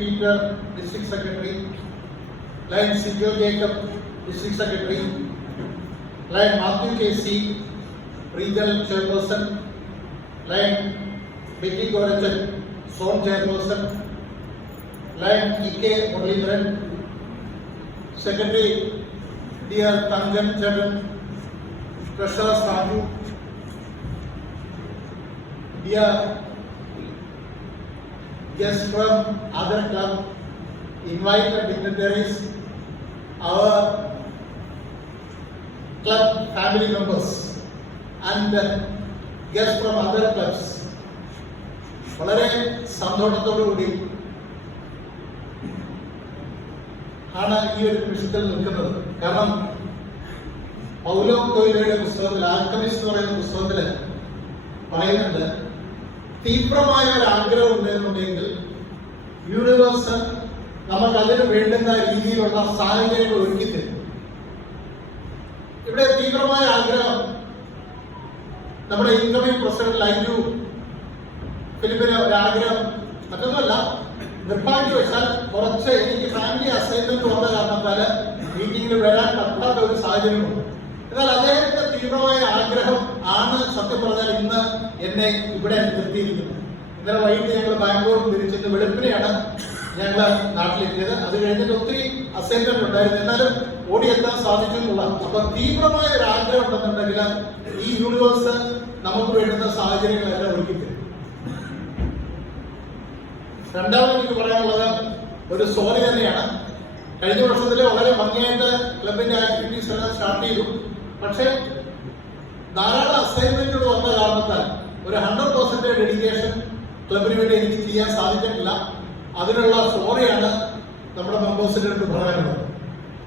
Peter, District Secretary, Lion Sigil Jacob, District Secretary, Lion Matthew K.C., Regional Chairperson, Lion Becky Gorachan, Zone Chairperson, Lion E.K. Muralidharan, Secretary Dear Tangan Charan, Treasurer Saju, dear guests from other club, invited dignitaries, our club family members and guests from other clubs. വളരെ സന്തോഷത്തോടുകൂടി ആണ് ഈ ഒരു നിമിഷത്തിൽ നിൽക്കുന്നത്. കാരണം Paulo കൊയ്ലോയുടെ പുസ്തകത്തിൽ ആൽക്കമിസ്റ്റ് എന്ന് പറയുന്ന പുസ്തകത്തിൽ പറയുന്നുണ്ട്, തീവ്രമായ ഒരു ആഗ്രഹം ഉണ്ടെന്നുണ്ടെങ്കിൽ യൂണിവേഴ്സ് നമുക്ക് അതിന് വേണ്ടുന്ന രീതിയിലുള്ള സാഹചര്യങ്ങൾ ഒരുക്കി തരും. ഇവിടെ തീവ്രമായ ആഗ്രഹം നമ്മുടെ ഇൻകമിംഗ് പ്രസിഡന്റ് ലൈജു ഫിലിപ്പിന് ഒരാഗ്രഹം മറ്റൊന്നുമല്ല, നിർഭാഗ്യവശാൽ കുറച്ച് എനിക്ക് ഫാമിലി അസൈൻമെന്റ് വന്ന കാരണത്താല് മീറ്റിംഗിൽ വരാൻ പറ്റാത്ത ഒരു സാഹചര്യമുണ്ട്. എന്നാൽ അദ്ദേഹത്തിന്റെ തീവ്രമായ ആഗ്രഹം ആണ് സത്യം പറഞ്ഞാൽ ഇന്ന് എന്നെ ഇവിടെ നിർത്തിയിരിക്കുന്നത്. ഇന്നലെ വൈകിട്ട് ഞങ്ങൾ ബാംഗ്ലൂർ തിരിച്ചിട്ട് വെളുപ്പിനെയാണ് ഞങ്ങൾ നാട്ടിലെത്തിയത്. അത് കഴിഞ്ഞിട്ട് ഒത്തിരി അസൈൻമെന്റ് ഉണ്ടായിരുന്നു, എന്നാലും ഓടിയെത്താൻ സാധിച്ചു എന്നുള്ള. അപ്പൊ തീവ്രമായ ഒരു ആഗ്രഹം ഉണ്ടെന്നുണ്ടെങ്കിൽ ഈ യൂണിവേഴ്സ് നമുക്ക് വേണ്ടുന്ന സാഹചര്യങ്ങളെല്ലാം ഒരുക്കി തരും. രണ്ടാമത് എനിക്ക് പറയാനുള്ളത് ഒരു സോറി തന്നെയാണ്. കഴിഞ്ഞ വർഷത്തില് വളരെ ഭംഗിയായിട്ട് ക്ലബിന്റെ ആക്ടിവിറ്റീസ് എല്ലാം സ്റ്റാർട്ട് ചെയ്തു. പക്ഷെ ധാരാളം അസൈൻമെന്റുകൾ വന്ന കാരണത്താൽ ഒരു 100% ഡെഡിക്കേഷൻ ക്ലബിന് വേണ്ടി എനിക്ക് ചെയ്യാൻ സാധിച്ചിട്ടില്ല. അതിനുള്ള സോറിയാണ് നമ്മുടെ മെമ്പേഴ്സിന്റെ അടുത്ത് പറയാനുള്ളത്.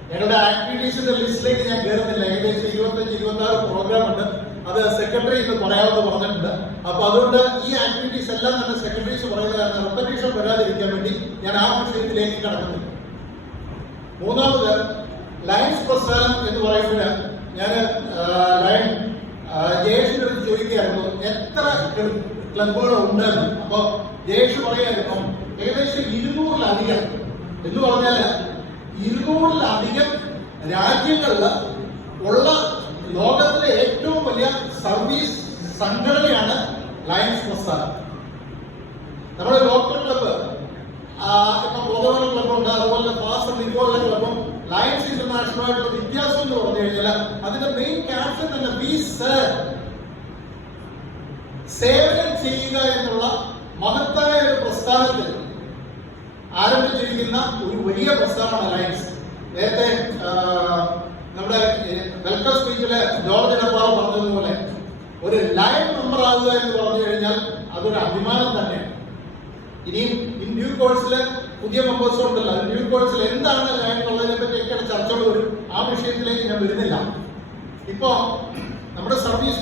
ഞങ്ങളുടെ ആക്ടിവിറ്റീസിന്റെ ലിസ്റ്റിലേക്ക് ഞാൻ കയറുന്നില്ല. ഏകദേശം 25-26 പ്രോഗ്രാം ഉണ്ട്. അത് സെക്രട്ടറി ഇന്ന് പറയാമെന്ന് പറഞ്ഞിട്ടുണ്ട്. അപ്പൊ അതുകൊണ്ട് ഈ ആക്ടിവിറ്റീസ് എല്ലാം തന്നെ സെക്രട്ടറീസ് പറയുന്നത് കാരണം റെപ്പറ്റീഷൻ വരാതിരിക്കാൻ വേണ്ടി ഞാൻ ആ വിഷയത്തിലേക്ക് കടക്കുന്നില്ല. മൂന്നാമത് ലയൺസ് പ്രസ്ഥാനം എന്ന് പറയുമ്പോൾ ഞാൻ ലയൺ ജയേഷിന്റെ അടുത്ത് ചോദിക്കുകയായിരുന്നു എത്ര ക്ലബുകൾ ഉണ്ടെന്ന്. അപ്പൊ ജയേഷ് പറയായിരുന്നു ഏകദേശം 200-ലധികം എന്ന് പറഞ്ഞാല് 200-ലധികം രാജ്യങ്ങളിൽ ഉള്ള ലോകത്തിലെ ഏറ്റവും വലിയ സർവീസ് സംഘടനയാണ് ലയൺസ് പ്രസ്ഥാനം. നമ്മുടെ ലോക്കൽ ക്ലബ്ബ് ഇപ്പൊ ബോധവന ക്ലബ്ബുണ്ട്, അതുപോലെ ഫാസ്റ്റ് നിക്കോളിലെ ക്ലബ്ബും ലയൺസ് ഇന്റർനാഷണലായിട്ടുള്ള വ്യത്യാസം എന്ന് പറഞ്ഞു കഴിഞ്ഞാൽ അതിന്റെ മെയിൻ ക്യാപ്ഷൻ തന്നെ വി സെർവ്, സേവനം ചെയ്യുക എന്നുള്ള മഹത്തായ ഒരു പ്രസ്ഥാനത്തിൽ ആരംഭിച്ചിരിക്കുന്ന ഒരു വലിയ പ്രസ്ഥാനമാണ് ലയൺസ്. നേരത്തെ നമ്മുടെ വെൽക്കം സ്പീച്ചില് ജോർജ് ഇടപ്പാവ് പറഞ്ഞതുപോലെ ഒരു ലയൺ മെമ്പർ ആകുക എന്ന് പറഞ്ഞു കഴിഞ്ഞാൽ അതൊരു അഭിമാനം തന്നെയാണ്. ഇനിയും ഇൻ ഡ്യൂ കോഴ്സില് പുതിയ മെമ്പേഴ്സ് ഉണ്ടല്ലോ, ഡ്യൂ കോഴ്സിൽ എന്താണ് ലയൺ എന്നുള്ളതിനെ പറ്റിയൊക്കെ ചർച്ചകൾ വരും. ആ വിഷയത്തിലേക്ക് ഞാൻ വരുന്നില്ല. ഇപ്പോ നമ്മുടെ സർവീസ്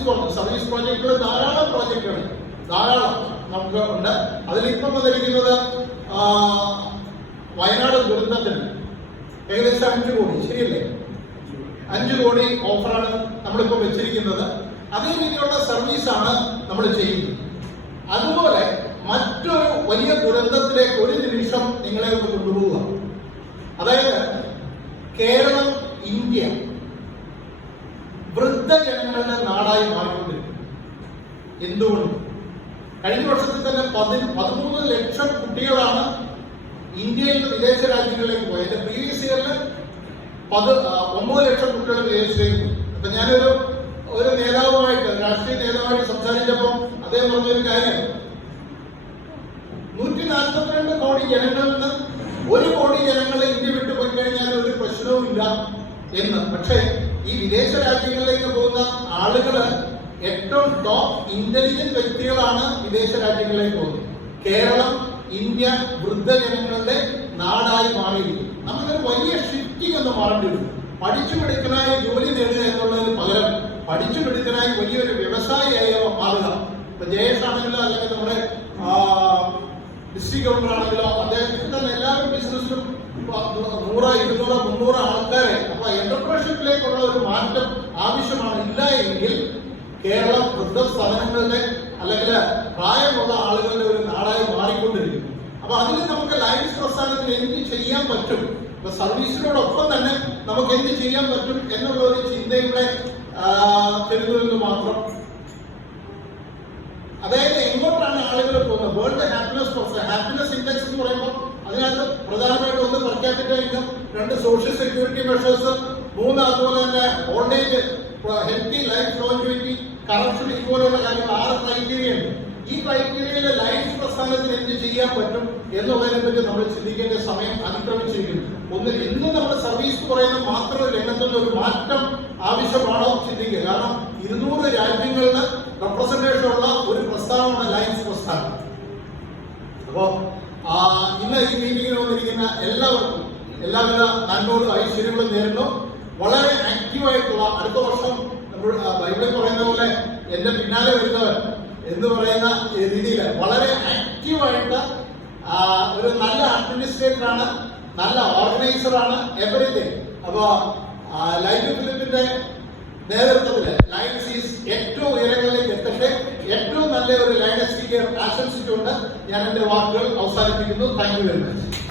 പ്രോജക്റ്റുകൾ ധാരാളം പ്രോജക്റ്റുകൾ നമുക്ക് ഉണ്ട്. അതിലിപ്പം വന്നിരിക്കുന്നത് വയനാട് ദുരന്തത്തിന് ഏകദേശം 5 കോടി, ശരിയല്ലേ? 5 കോടി ഓഫറാണ് നമ്മളിപ്പോൾ വെച്ചിരിക്കുന്നത്. അതേ രീതിയിലുള്ള സർവീസാണ് നമ്മൾ ചെയ്യുന്നത്. അതുപോലെ മറ്റൊരു വലിയ ദുരന്തത്തിലേക്ക് ഒരു നിമിഷം നിങ്ങളെ ഒന്ന് കൊണ്ടുപോവുക. അതായത് കേരളം, ഇന്ത്യ വൃദ്ധജനങ്ങളുടെ നാടായി മാറിക്കൊണ്ടിരിക്കും. എന്തുകൊണ്ട്? കഴിഞ്ഞ വർഷത്തിൽ തന്നെ 13 ലക്ഷം കുട്ടികളാണ് ഇന്ത്യയിൽ നിന്ന് വിദേശ രാജ്യങ്ങളിലേക്ക് പോയത്. പ്രീവിയസ് ഇയറിൽ 9 ലക്ഷം കുട്ടികൾ വിദേശത്തേക്ക് പോയി. അപ്പൊ ഞാനൊരു നേതാവുമായിട്ട്, രാഷ്ട്രീയ നേതാവായിട്ട് സംസാരിച്ചപ്പോൾ അദ്ദേഹം പറഞ്ഞൊരു കാര്യം, 142 കോടി ജനങ്ങളിൽ നിന്ന് 1 കോടി ജനങ്ങളെ ഇന്ത്യ വിട്ടു പോയി കഴിഞ്ഞാൽ ഒരു പ്രശ്നവും ഇല്ല എന്ന്. പക്ഷേ ഈ വിദേശ രാജ്യങ്ങളിലേക്ക് പോകുന്ന ആളുകള് ഏറ്റവും ടോപ്പ് ഇന്റലിജന്റ് വ്യക്തികളാണ് വിദേശ രാജ്യങ്ങളിലേക്ക് പോകുന്നത്. കേരളം, ഇന്ത്യ വൃദ്ധജനങ്ങളുടെ നാടായി മാറിയിരിക്കും. നമുക്കൊരു വലിയ ഷിഫ്റ്റിംഗ് ഒന്ന് മാറേണ്ടി വരും. പഠിച്ചുമിടുക്കനായി ജോലി നേടുക എന്നുള്ളതിന് പകരം പഠിച്ചുമിടുക്കനായി വലിയൊരു വ്യവസായിയായി മാറുക. ഇപ്പൊ ജയേഷ് ആണെങ്കിലോ അല്ലെങ്കിൽ നമ്മുടെ ഡിസ്ട്രിക്ട് ഗവർണർ ആണെങ്കിലോ അദ്ദേഹത്തിന് തന്നെ എല്ലാവരും ബിസിനസ്സിലും 100, 200, 300 ആൾക്കാരെ. അപ്പൊ എന്റർപ്രണർഷിപ്പിലേക്കുള്ള ഒരു മാറ്റം ആവശ്യമാണ്. ഇല്ല എങ്കിൽ കേരളം വൃദ്ധസ്ഥാനങ്ങളുടെ അല്ലെങ്കിൽ പ്രായമുള്ള ആളുകളുടെ ഒരു നാടായി മാറിക്കൊണ്ടിരിക്കും. അപ്പൊ അതിന് നമുക്ക് ലയൺസ് പ്രസ്ഥാനത്തിന് എന്ത് ചെയ്യാൻ പറ്റും, ഇപ്പൊ സർവീസിനോടൊപ്പം തന്നെ നമുക്ക് എന്ത് ചെയ്യാൻ പറ്റും എന്നുള്ള ഒരു ചിന്തയുടെ തരുന്നുവെന്ന് മാത്രം. അതായത് എങ്ങോട്ടാണ് ആളുകൾ പോകുന്നത്? വേൾഡ് ഹാപ്പിനെസ് ഇൻഡെക്സ് എന്ന് പറയുമ്പോൾ അതിനകത്ത് പ്രധാനമായിട്ട് ഒന്ന് per capita income, 2 social security measures, 3 അതുപോലെ തന്നെ old age, healthy life longevity, corruption, ഇതുപോലെയുള്ള കാര്യങ്ങൾ 6 ക്രൈറ്റീരിയ ഉണ്ട്. ഈ ക്രൈറ്റീരിയയിലെ ലയൺസ് പ്രസ്ഥാനത്തിന് എന്ത് ചെയ്യാൻ പറ്റും എന്നുള്ളതിനെ പറ്റി നമ്മൾ ചിന്തിക്കേണ്ട സമയം അതിക്രമിച്ചിരിക്കുന്നു. ഇന്ന് നമ്മുടെ സർവീസ് പറയുന്ന മാത്രം രംഗത്തുനിന്ന് ഒരു മാറ്റം ആവശ്യമാണോ ചിന്തിക്കുക. കാരണം 200 രാജ്യങ്ങളിൽ റെപ്രസെന്റേഷൻ ഉള്ള ഒരു പ്രസ്ഥാനമാണ് ലയൺസ് പ്രസ്ഥാനം. അപ്പോ ഇന്ന് ഈ മീറ്റിംഗിൽ വന്നിരിക്കുന്ന എല്ലാവർക്കും എല്ലാവിധ നന്മകളും ഐശ്വര്യങ്ങളും നേരിടുന്നു. വളരെ ആക്റ്റീവായിട്ടുള്ള അടുത്ത വർഷം നമ്മൾ ബൈബിളിൽ പറയുന്ന പോലെ എന്റെ പിന്നാലെ വരുന്നവർ എന്ന് പറയുന്ന രീതിയിൽ വളരെ ആക്റ്റീവായിട്ട് ഒരു നല്ല അഡ്മിനിസ്ട്രേറ്റർ ആണ്, നല്ല ഓർഗനൈസർ ആണ്, എവറിത്തിങ്. അപ്പോ ലൈഫ് ഫിലിപ്പിന്റെ നേതൃത്വത്തില് ലയൺസ് ഈസ് ഏറ്റവും ഉയരങ്ങളിലേക്ക് എത്തട്ടെ. ഏറ്റവും നല്ല ഒരു ലയൺസ് ആശംസിച്ചുകൊണ്ട് ഞാൻ എന്റെ വാക്കുകൾ അവസാനിപ്പിക്കുന്നു. Thank you very much.